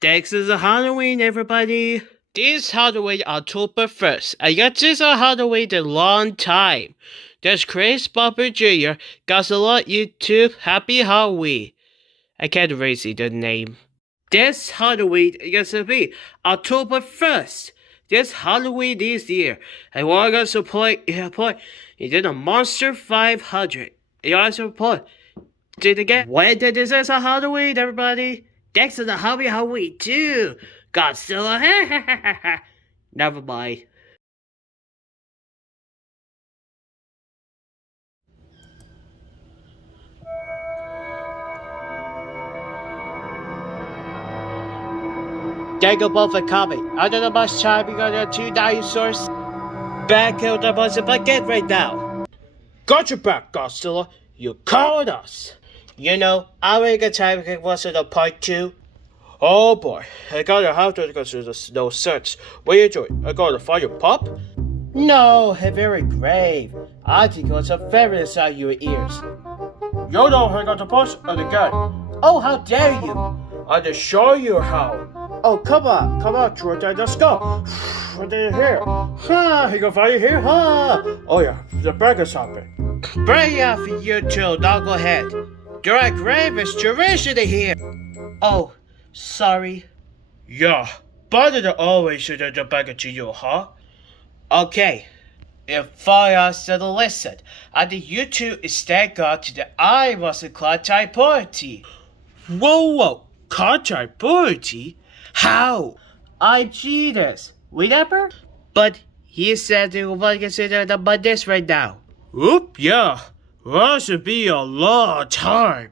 Thanks is a Halloween, everybody. This Halloween, October 1st. I got this on Halloween a long time. There's Chris Bumper Jr. Got a lot YouTube. Happy Halloween. I can't erase the name. This Halloween is gonna be October 1st. This Halloween this year. I want us to play in the Monster 500. You also play. Did it again? When did this is a Halloween, everybody? Thanks to the Halloween too. Godzilla. Never mind. Thank you both for coming. I don't know much time because there are two dinosaurs. Back out the bus if I get right now. Got your back, Godzilla. You called us. You know, I'm making a time to was in a part 2. Oh boy, I gotta have to go through the snow search. What are you doing? I gotta find your pup? No, very grave. I think it's a feather inside your ears. You know I got the bus and the gun. Oh, how dare you! I'll just show you how. Oh, come on, George, let's go. What are you here? Ha, you can find it here, ha! Oh yeah, the bag is hopping. Bring up you two, knucklehead. Direct grave is tradition here. Oh, sorry. Yeah, but it always should have back to you, huh? Okay. If I asked to listen, and you two instead got to the I was a contact party. Whoa, contact party? How? I'm Jesus. Remember? But he said he would consider the but this right now. Oop, yeah. That should be a long time.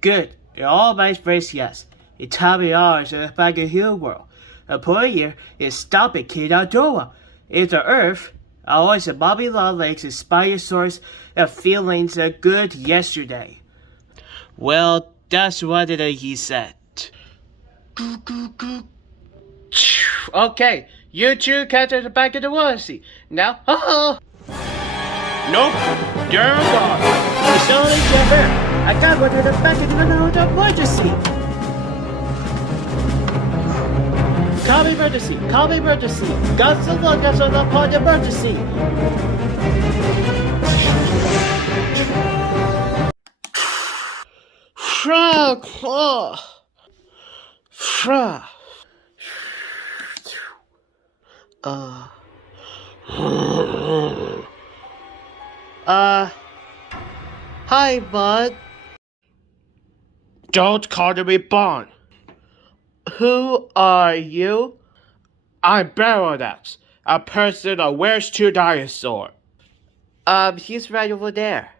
Good. In all my phrase, yes. It's how we are back in the world. The point here is stop it, Kid Outdoor. If the earth, always a Bobby Long Legs and Spinosaurus and feelings are good yesterday. Well, that's what he said. Okay, you two capture the back of the onesie. Now, Nope, you're gone. It's only Jabber. I got one to the back of the emergency. Call emergency. Godzilla, that's on the part emergency. Frog. Frog. Hi, bud. Don't call me Bond. Who are you? I'm Barodax, a person that wears two dinosaurs. He's right over there.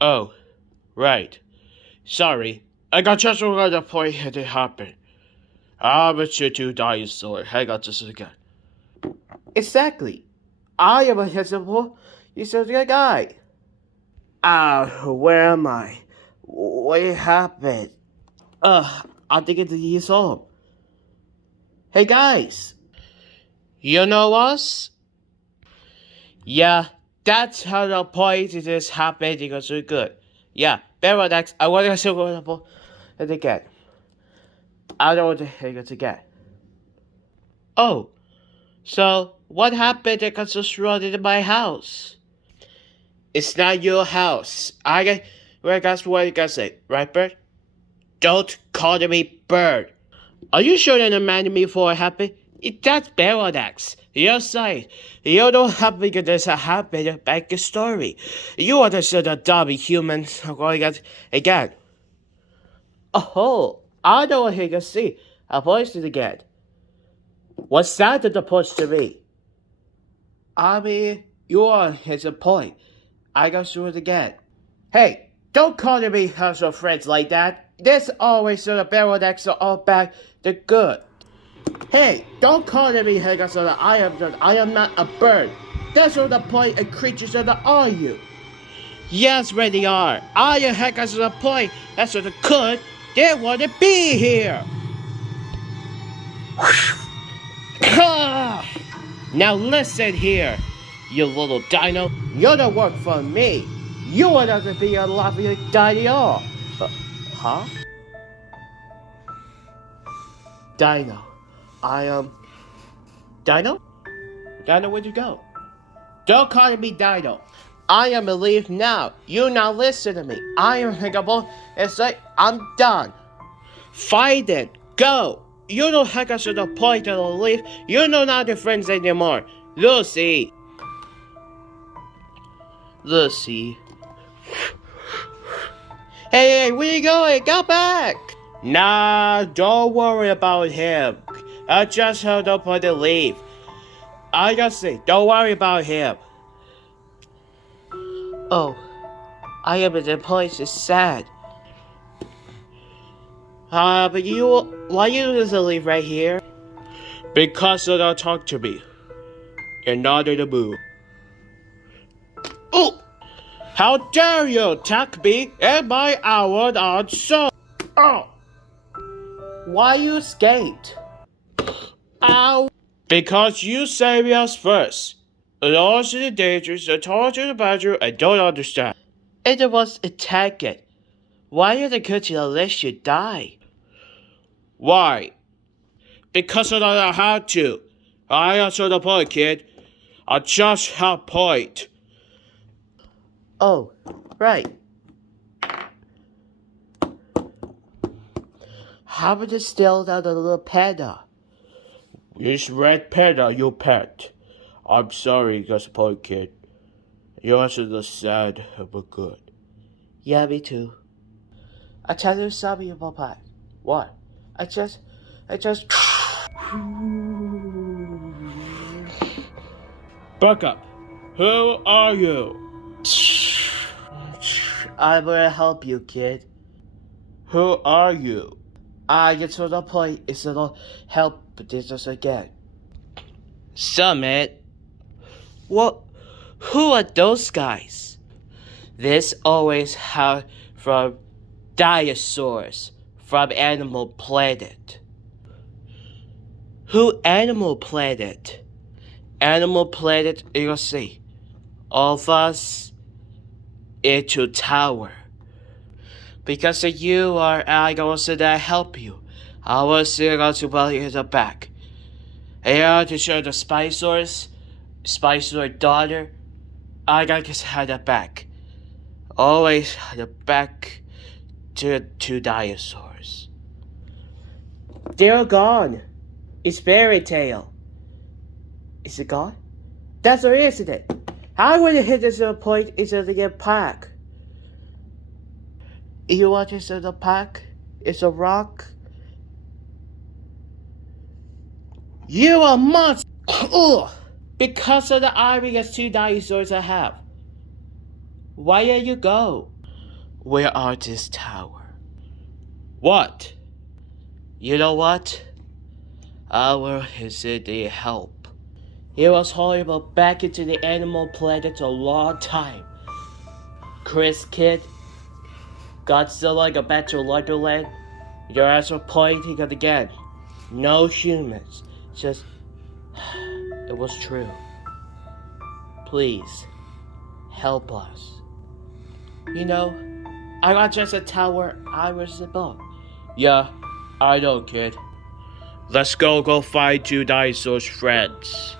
Oh, right. Sorry, I got just another point here to happen. I'm a two dinosaur. Hang on just again. Exactly. I am a sensible, he's a good guy. Where am I? What happened? I think it's home. Hey guys! You know us? Yeah, that's how the point is happening because we're good. Yeah, Barodax, I want to go and again. I don't want to hang it again. Oh, so what happened that got destroyed in my house? It's not your house. That's what you gotta say, right, Bird? Don't call me Bird. Are you sure that the man me for happy? That's Barodax. You're saying you don't have to get this happy back story. You understand the dummy humans are going again. Oh, I know what he can see. I voiced it again. What's that supposed to be? I mean, you are his point. I got through it again. Hey, don't call me as your friends like that. This always so the Barodax are all back the good. Hey, don't call me as I am not a bird. That's all the point of creatures that are you. Yes, they are. I am heck as the point. That's what the could. They want to be here. Now listen here, you little dino. You don't work for me. You would have to be a lovely dino. Huh? Dino. I am... Dino? Dino, where'd you go? Don't call me Dino. I am a leave now. You not listen to me. I am thinkable. It's like I'm done. Fight it. Go. You don't hack us to the point of the leave. You're not the friends anymore. Lucy. Lucy. Hey, where you going? Go back. Nah, don't worry about him. I just held up on the leave. I just say, don't worry about him. Oh, I am in the place is sad. But why you just leave right here? Because you don't talk to me. You're not in the mood. Oh! How dare you attack me and my hour on soul? Oh! Why you escaped? Ow! Because you saved us first. And also the dangers I told you about you, I don't understand. It was attacked. Why did the cookie let you die? Why? Because I don't know how to. I answered the point, kid. I just have point. Oh, right. How about you steal down the little panda? This red panda, you pet. I'm sorry, point, kid. You answered the sad but good. Yeah, me too. I tell you something about pie. What? I just... Back up. Who are you? I'm gonna help you, kid. Who are you? I get to the point is to help this again. Summit? What? Who are those guys? This always how from Dinosaurs from Animal Planet. Who Animal Planet? Animal Planet, you'll see. All of us into tower. Because of you are I going to help you. I was going to put you in the back. And to show the Spicer's daughter, I got to have the back. Always the back to two dinosaurs. They're gone. It's fairy tale. Is it gone? That's what isn't it? How would you hit this point into the pack? You want to see the pack? It's a rock. You are a monster! Ugh. Because of the army as two dinosaurs I have. Why did you go? Where are this tower? What? You know what? I will visit the help. It was horrible back into the Animal Planet a long time. Chris Kid, Godzilla go back to Wonderland. Your ass was pointing it again. No humans. Just it was true. Please help us. You know, I got just a tower I was above. Yeah, I know, kid. Let's go find two dinosaurs friends.